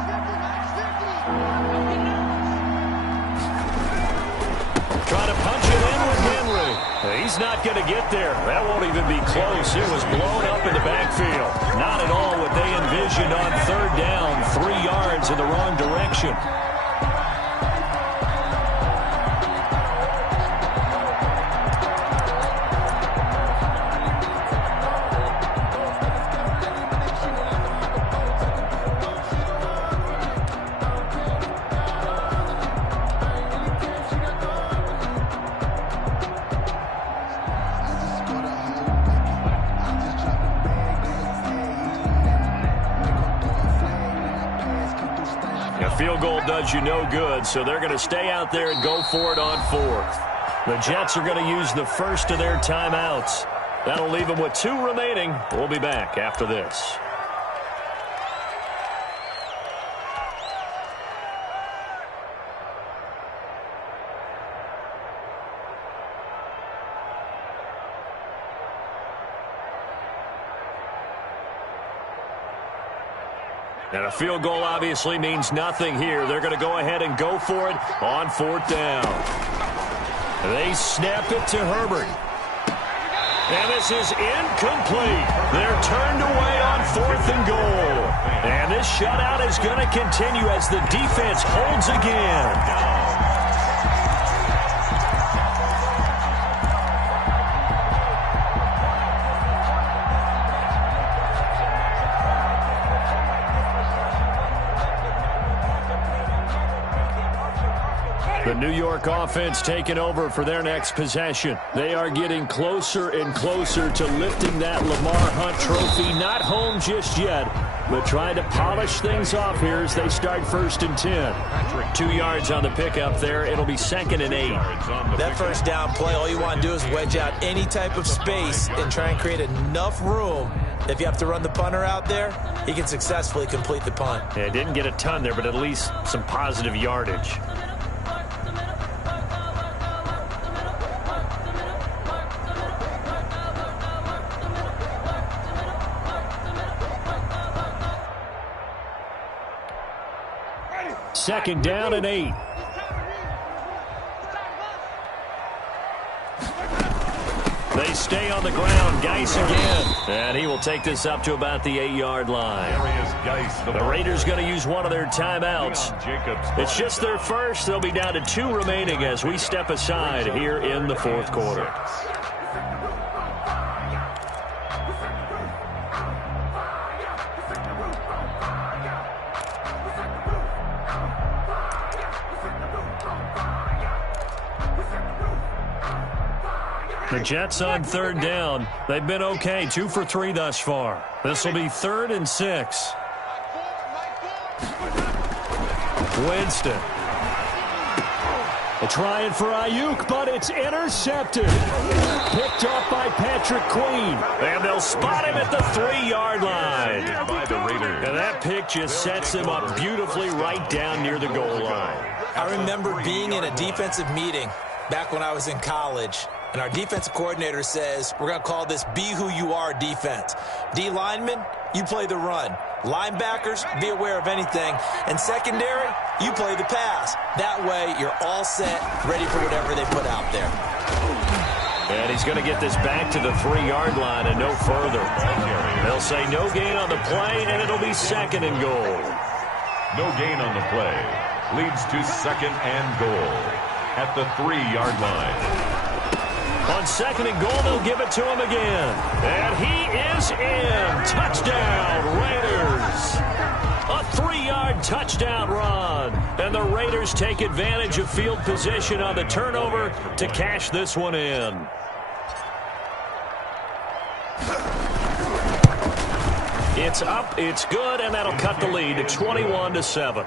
Trying to punch it in with Henry. He's not going to get there. That won't even be close. It was blown up in the backfield. Not at all what they envisioned on 3rd down. 3 yards in the wrong direction. Field goal does you no good, so they're going to stay out there and go for it on 4th. The Jets are going to use the first of their timeouts. That'll leave them with 2 remaining. We'll be back after this. And a field goal obviously means nothing here. They're going to go ahead and go for it on 4th down. They snap it to Herbert. And this is incomplete. They're turned away on 4th and goal. And this shutout is going to continue as the defense holds again. The New York offense taking over for their next possession. They are getting closer and closer to lifting that Lamar Hunt trophy. Not home just yet, but trying to polish things off here as they start 1st and 10. 2 yards on the pickup there. It'll be 2nd and 8. That first down play, all you want to do is wedge out any type of space and try and create enough room. If you have to run the punter out there, he can successfully complete the punt. Yeah, didn't get a ton there, but at least some positive yardage. Second down and 8. They stay on the ground. Geis again. And he will take this up to about the 8-yard line. The Raiders going to use one of their timeouts. It's just their first. They'll be down to 2 remaining as we step aside here in the 4th quarter. The Jets on 3rd down. They've been okay, 2 for 3 thus far. This will be 3rd and 6. Winston. They're trying for Ayuk, but it's intercepted. Picked off by Patrick Queen. And they'll spot him at the 3-yard line. And that pick just sets him up beautifully right down near the goal line. I remember being in a defensive meeting back when I was in college. And our defensive coordinator says, we're going to call this Be Who You Are defense. D linemen, you play the run. Linebackers, be aware of anything. And secondary, you play the pass. That way, you're all set, ready for whatever they put out there. And he's going to get this back to the 3-yard line and no further. They'll say no gain on the play, and it'll be 2nd and goal. No gain on the play. Leads to 2nd and goal at the 3-yard line. On second and goal, they'll give it to him again. And he is in. Touchdown, Raiders. A 3-yard touchdown run. And the Raiders take advantage of field position on the turnover to cash this one in. It's up, it's good, and that'll cut the lead to 21-7.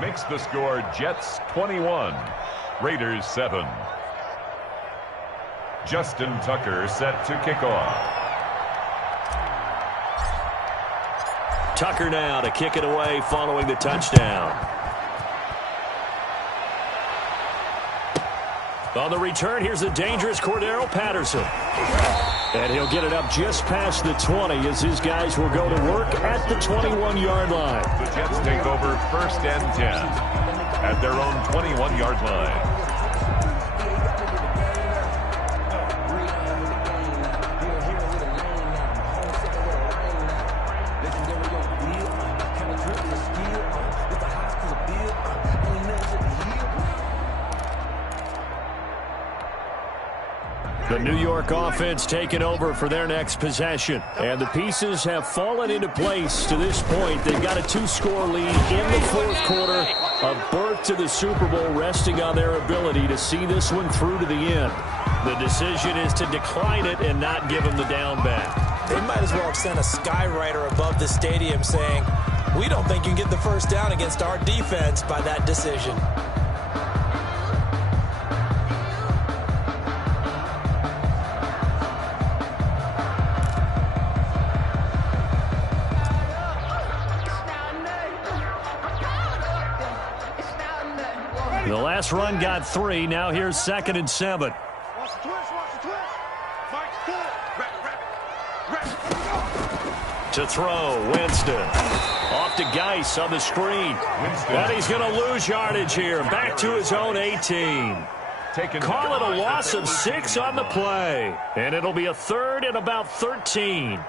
Makes the score Jets 21, Raiders 7. Justin Tucker set to kick off. Tucker now to kick it away following the touchdown. On the return, here's the dangerous Cordero Patterson. And he'll get it up just past the 20 as his guys will go to work at the 21-yard line. The Jets take over 1st and 10 at their own 21-yard line. The New York offense taking over for their next possession. And the pieces have fallen into place to this point. They've got a 2-score lead in the 4th quarter. A berth to the Super Bowl resting on their ability to see this one through to the end. The decision is to decline it and not give them the down back. They might as well have sent a skywriter above the stadium saying, "We don't think you can get the first down against our defense by that decision." The last run got 3. Now here's 2nd and 7. Watch the twist, watch the twist. Mike, full. To throw, Winston. Off to Geis on the screen. And he's going to lose yardage here. Back to his own 18. Call it a loss of 6 on the play. And it'll be a 3rd and about 13.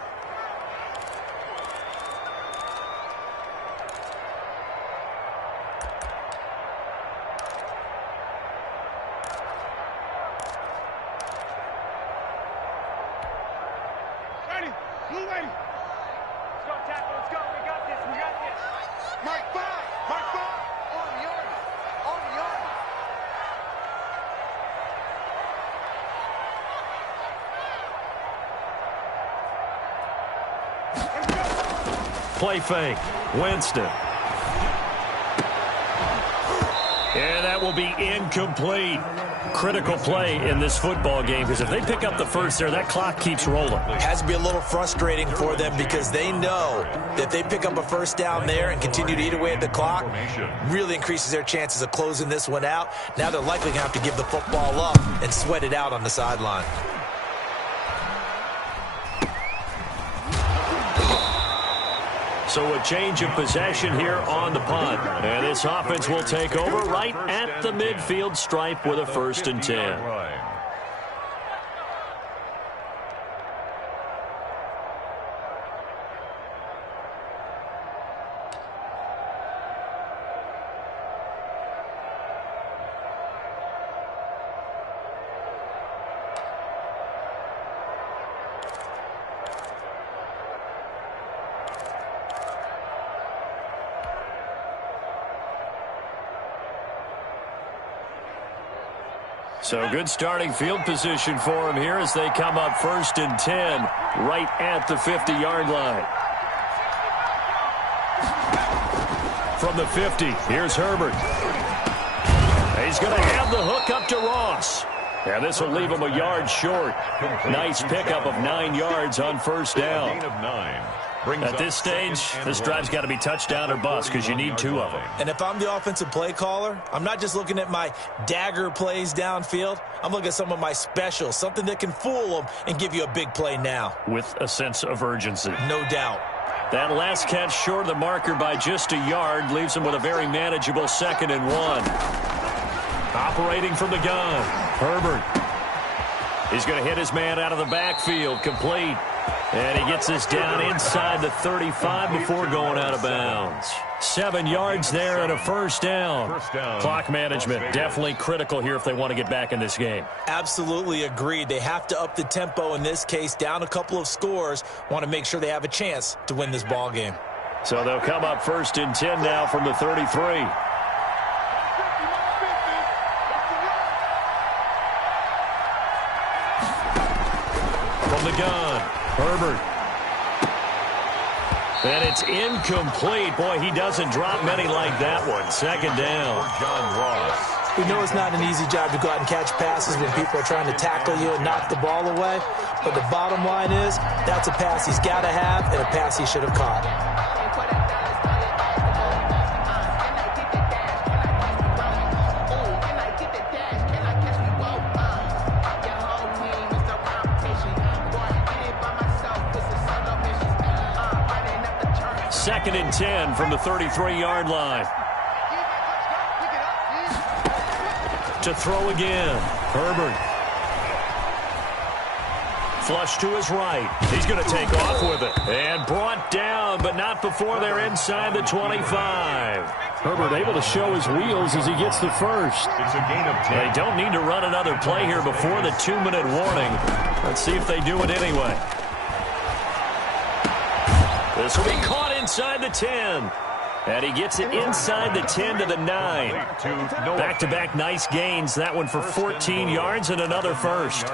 Play fake. Winston. And that will be incomplete. Critical play in this football game because if they pick up the first there, that clock keeps rolling. It has to be a little frustrating for them because they know that if they pick up a first down there and continue to eat away at the clock, really increases their chances of closing this one out. Now they're likely going to have to give the football up and sweat it out on the sideline. So a change of possession here on the punt. And this offense will take over right at the midfield stripe with a 1st and 10. So good starting field position for him here as they come up 1st and 10 right at the 50-yard line. From the 50, here's Herbert. He's going to have the hook up to Ross. And this will leave him a yard short. Nice pickup of 9 yards on 1st down. Gain of 9. At this stage, this drive's got to be touchdown or bust because you need 2 of them. And if I'm the offensive play caller, I'm not just looking at my dagger plays downfield. I'm looking at some of my specials, something that can fool them and give you a big play now. With a sense of urgency. No doubt. That last catch short of the marker by just a yard leaves him with a very manageable 2nd and 1. Operating from the gun, Herbert. He's going to hit his man out of the backfield, complete. And he gets this down inside the 35 before going out of bounds. 7 yards there and a first down. Clock management definitely critical here if they want to get back in this game. Absolutely agreed. They have to up the tempo in this case, down a couple of scores. Want to make sure they have a chance to win this ball game. So they'll come up 1st and 10 now from the 33. From the gun, Herbert. And it's incomplete. Boy, he doesn't drop many like that one. 2nd down. We know it's not an easy job to go out and catch passes when people are trying to tackle you and knock the ball away. But the bottom line is, that's a pass he's got to have and a pass he should have caught. Second and 10 from the 33-yard line. To throw again. Herbert. Flush to his right. He's going to take off with it. And brought down, but not before they're inside the 25. Herbert able to show his wheels as he gets the first. It's a gain of 10. They don't need to run another play here before the 2-minute warning. Let's see if they do it anyway. This will be caught inside the 10. And he gets it inside the 10 to the 9. Back-to-back nice gains. That one for 14 yards and another first.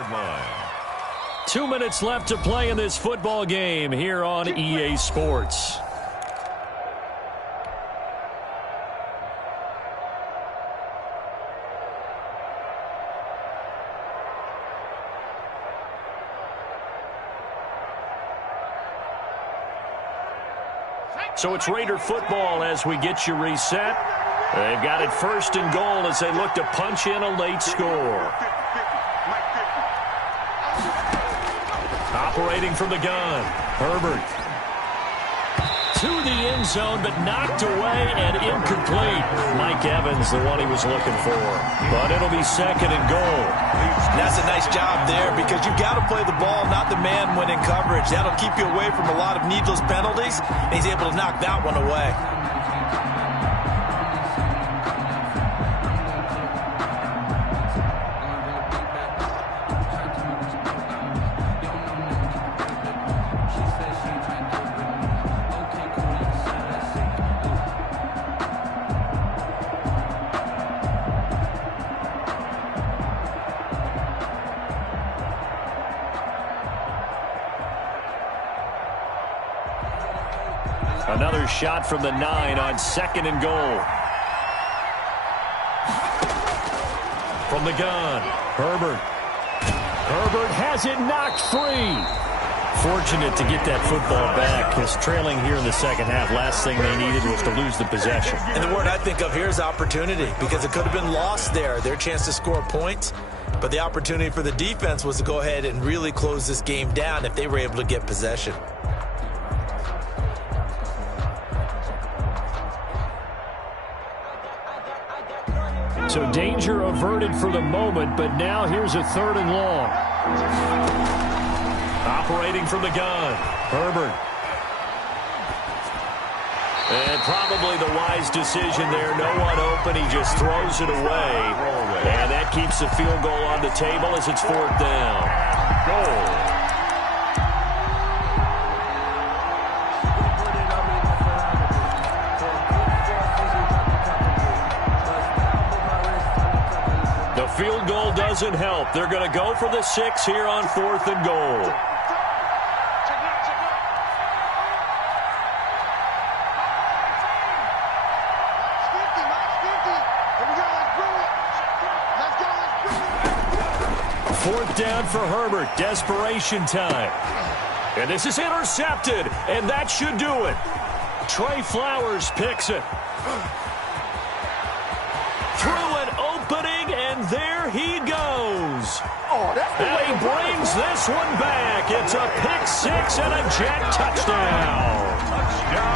2 minutes left to play in this football game here on EA Sports. So it's Raider football as we get you reset. They've got it 1st and goal as they look to punch in a late score. Operating from the gun, Herbert. To the end zone, but knocked away and incomplete. Mike Evans, the one he was looking for. But it'll be 2nd and goal. That's a nice job there because you've got to play the ball, not the man when in coverage. That'll keep you away from a lot of needless penalties, and he's able to knock that one away. Another shot from the 9 on 2nd and goal. From the gun, Herbert. Herbert has it knocked free. Fortunate to get that football back, because trailing here in the second half, last thing they needed was to lose the possession. And the word I think of here is opportunity, because it could have been lost there, their chance to score points. But the opportunity for the defense was to go ahead and really close this game down if they were able to get possession. So danger averted for the moment, but now here's a 3rd and long. Operating from the gun, Herbert. And probably the wise decision there. No one open. He just throws it away. And that keeps the field goal on the table as it's 4th down. Goal. Field goal doesn't help. They're going to go for the 6 here on 4th and goal. Fourth down for Herbert. Desperation time. And this is intercepted, and that should do it. Trey Flowers picks it. Through an opening, and there he goes. And he brings this one back. It's a pick 6 and a Jet touchdown.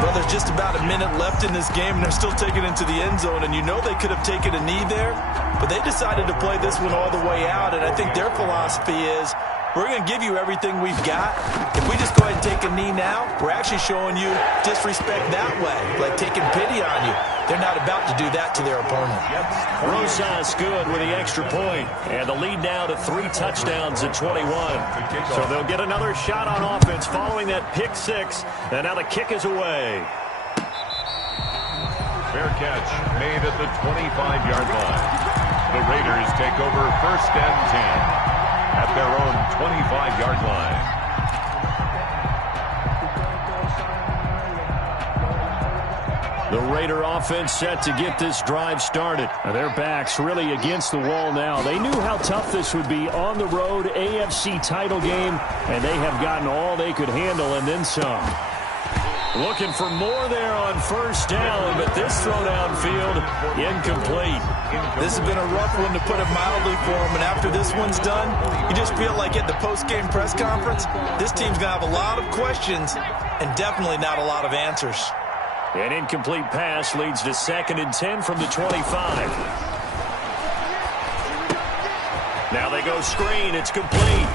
Well, there's just about a minute left in this game, and they're still taking it into the end zone. And you know they could have taken a knee there, but they decided to play this one all the way out. And I think their philosophy is, we're going to give you everything we've got. If we just go ahead and take a knee now, we're actually showing you disrespect that way, like taking pity on you. They're not about to do that to their opponent. Rosas good with the extra point, and the lead now to 3 touchdowns at 21. So they'll get another shot on offense following that pick 6, and now the kick is away. Fair catch made at the 25-yard line. The Raiders take over 1st and 10 at their own 25-yard line. The Raider offense set to get this drive started. Their backs really against the wall now. They knew how tough this would be on the road, AFC title game, and they have gotten all they could handle and then some. Looking for more there on 1st down, but this throw downfield incomplete. This has been a rough one, to put it mildly, for him, and after this one's done, you just feel like at the post-game press conference, this team's going to have a lot of questions and definitely not a lot of answers. An incomplete pass leads to 2nd and 10 from the 25. Now they go screen. It's complete.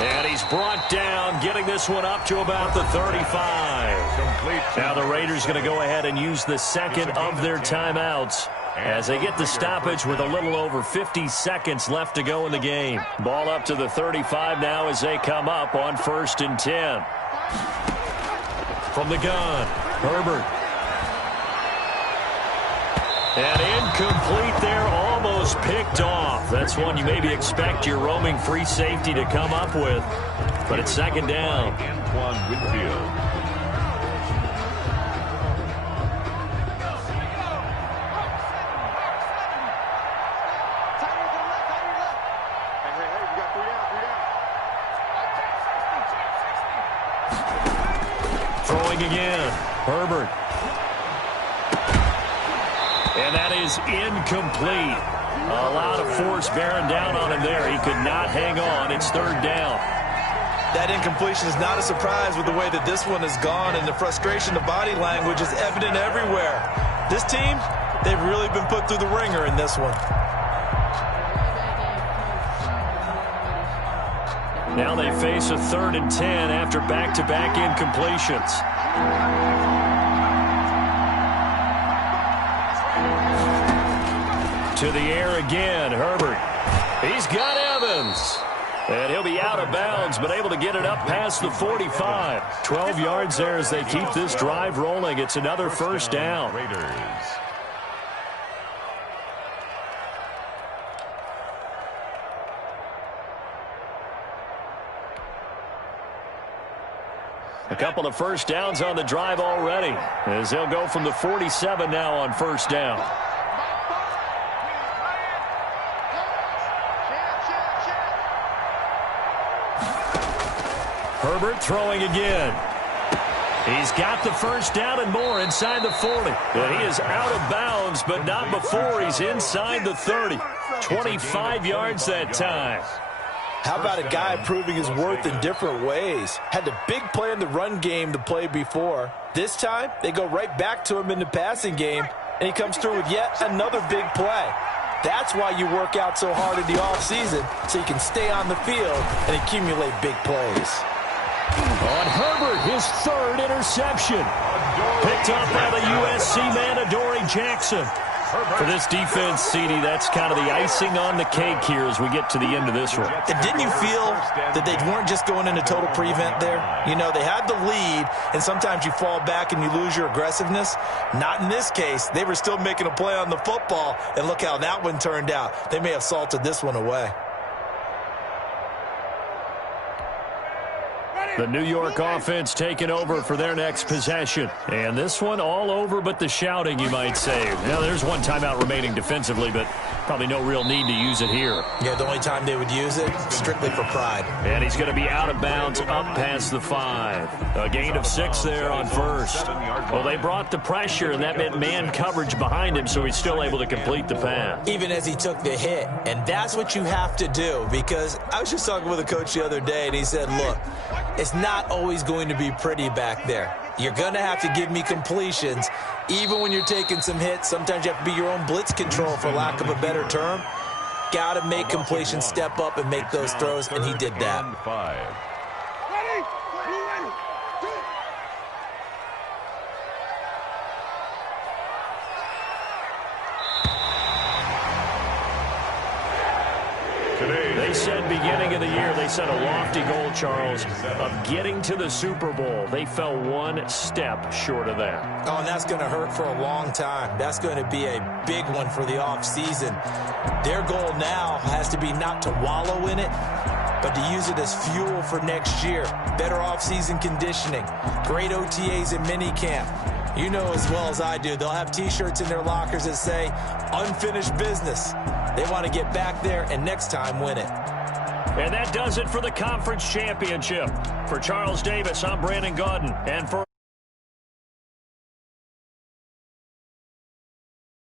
And he's brought down, getting this one up to about the 35. Now the Raiders going to go ahead and use the 2nd of their timeouts as they get the stoppage with a little over 50 seconds left to go in the game. Ball up to the 35 now as they come up on 1st and 10. From the gun, Herbert. And incomplete there, almost picked off. That's one you maybe expect your roaming free safety to come up with. But it's 2nd down. Antoine Winfield. Throwing again, Herbert. And that is incomplete. A lot of force bearing down on him there. He could not hang on. It's 3rd down. That incompletion is not a surprise with the way that this one has gone, and the frustration, the body language is evident everywhere. This team, they've really been put through the ringer in this one. Now they face a 3rd and 10 after back-to-back incompletions. To the air again, Herbert. He's got Evans. And he'll be out of bounds, but able to get it up past the 45. 12 yards there as they keep this drive rolling. It's another 1st down. Raiders. A couple of 1st downs on the drive already, as they'll go from the 47 now on 1st down. Herbert throwing again. He's got the 1st down and more inside the 40. And he is out of bounds, but not before he's inside the 30. 25 yards that time. How about a guy proving his worth in different ways? Had the big play in the run game the play before. This time, they go right back to him in the passing game, and he comes through with yet another big play. That's why you work out so hard in the offseason, so you can stay on the field and accumulate big plays. On Herbert, his 3rd interception. Picked up by the USC man, Adoree Jackson. For this defense, CD, that's kind of the icing on the cake here as we get to the end of this one. And didn't you feel that they weren't just going into total prevent there? You know, they had the lead, and sometimes you fall back and you lose your aggressiveness. Not in this case. They were still making a play on the football, and look how that one turned out. They may have salted this one away. The New York offense taking over for their next possession. And this one all over but the shouting, you might say. Now, there's one timeout remaining defensively, but probably no real need to use it here. Yeah, the only time they would use it, strictly for pride. And he's going to be out of bounds up past the 5. A gain of 6 there on 1st. Well, they brought the pressure, and that meant man coverage behind him, so he's still able to complete the pass. Even as he took the hit. And that's what you have to do, because I was just talking with a coach the other day, and he said, look, it's not always going to be pretty back there. You're going to have to give me completions. Even when you're taking some hits, sometimes you have to be your own blitz control, for lack of a better term. got to make completion step up and make those throws, and he did that. Ready? Blue ready. They said beginning of the year, they set a lofty goal, Charles, of getting to the Super Bowl. They fell one step short of that. Oh, and that's going to hurt for a long time. That's going to be a big one for the offseason. Their goal now has to be not to wallow in it, but to use it as fuel for next year. Better offseason conditioning, great OTAs and minicamp. You know as well as I do, they'll have T-shirts in their lockers that say, unfinished business. They want to get back there and next time win it. And that does it for the conference championship. For Charles Davis, I'm Brandon Gaudin. And for